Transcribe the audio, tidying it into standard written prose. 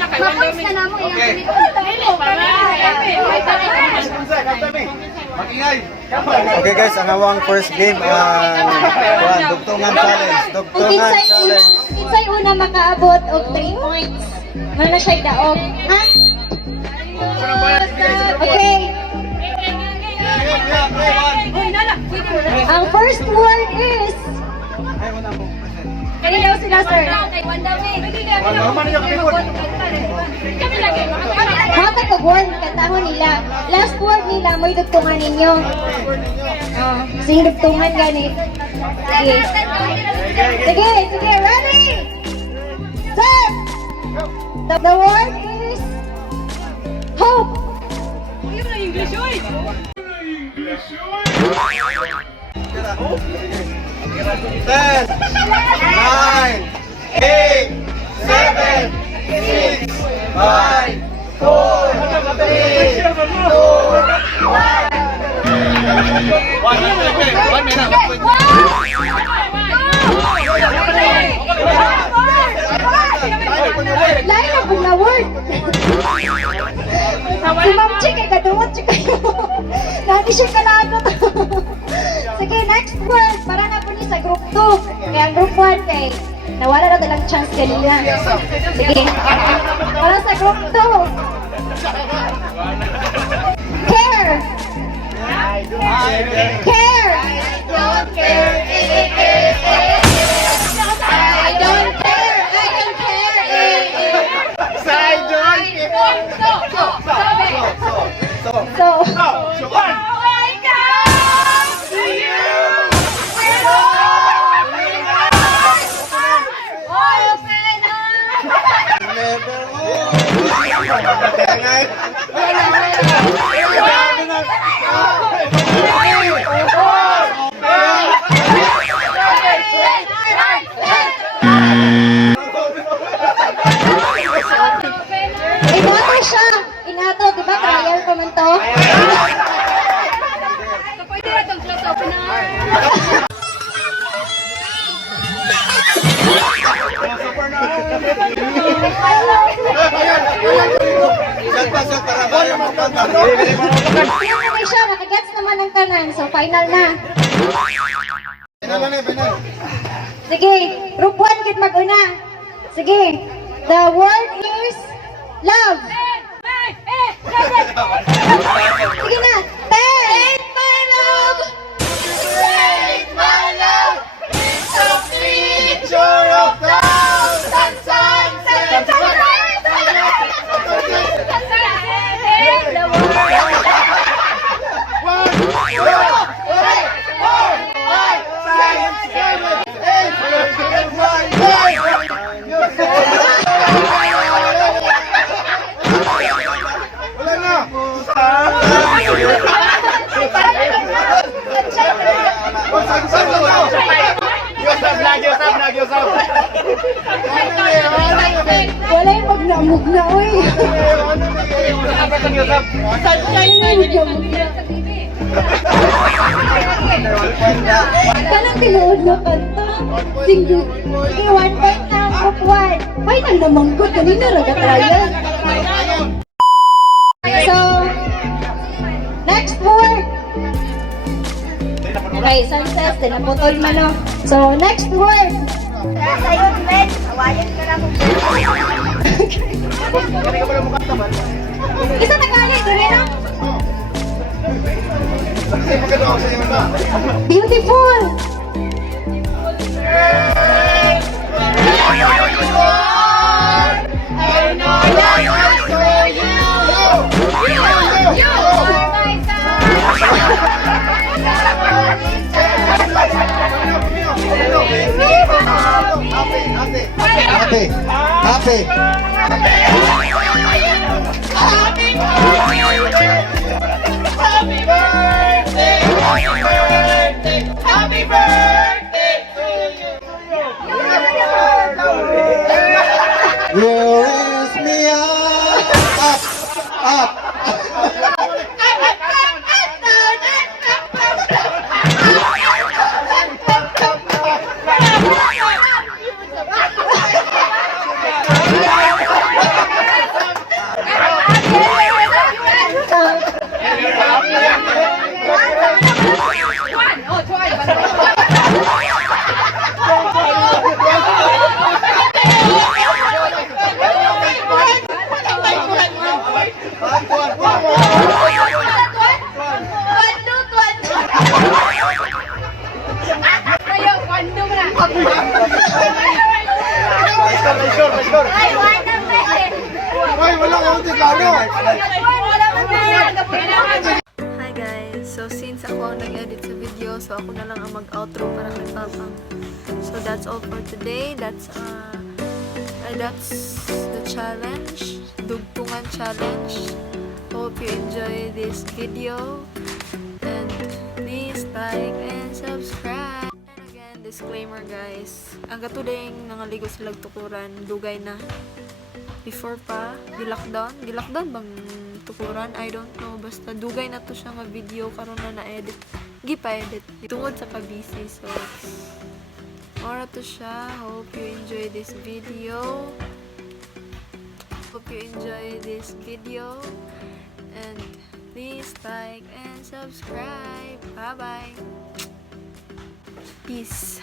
Mapos ka na mo. Okay. Okay guys, ang awang first game dugtungan challenge. Dugtungan challenge. Kinsay una makaabot og 3 points. Mana siya daog, ha? Okay. Ang first word is kani daw sila, sir. Hata ko word katahon nila. Last word nila mo'y dugtungan ninyo. Sige, dugtungan gani. Sige. Sige, sige, ready? Set! The word is hope. Ten, 9, 8, 7, 6, 5, 4, 3, 2, 1. Lain na po na word. Si Ma'am Chick ay kadungot siya kayo. Lagi siya kalagot. Sige, next word. Para na po niya sa group 2. Kaya ang group 1 kay nawala na talang chance kanina. Sige. Para sa group 2. Care. Care. I don't care. I don't care. I don't care. So. Iboto siya. Inato, di ba? Trial pa man to. Pwede na itong close open na. Pinamay siya, nakagets naman ang tanan. So, final na. Sige, group 1, kit mag-una. Sige, the word is love. Sige na. Take my love. Take my love. It's a picture of thousand sunsets. Wala yung magnamog na, uy. Kanang tinuod na kanta. Single. Okay, 1 point na ang group 1. May nang namanggot. Kanina raga-trial. So, next word. Okay, sunsets. Din naputol man, no? So, next word. Sa'yo, Glenn. Hawayan ka na mong isa na galit, dali na? Beautiful! Happy. You raise me up. Hi guys! So since ako ang nag-edit sa video, so ako na lang ang mag-outro para kay Papa. So that's all for today. That's the challenge, Dugtungan challenge. Hope you enjoy this video and please like and subscribe. And again, disclaimer guys, ang katuding nangaligo sila tukuran, dugay na. Before pa, gilakdown bang tukuran? I don't know, basta dugay na to siya nga video karon na na-edit. Gipa-edit tungod sa ka-busy, so ora to siya. Hope you enjoy this video. And please like and subscribe. Bye bye. Peace.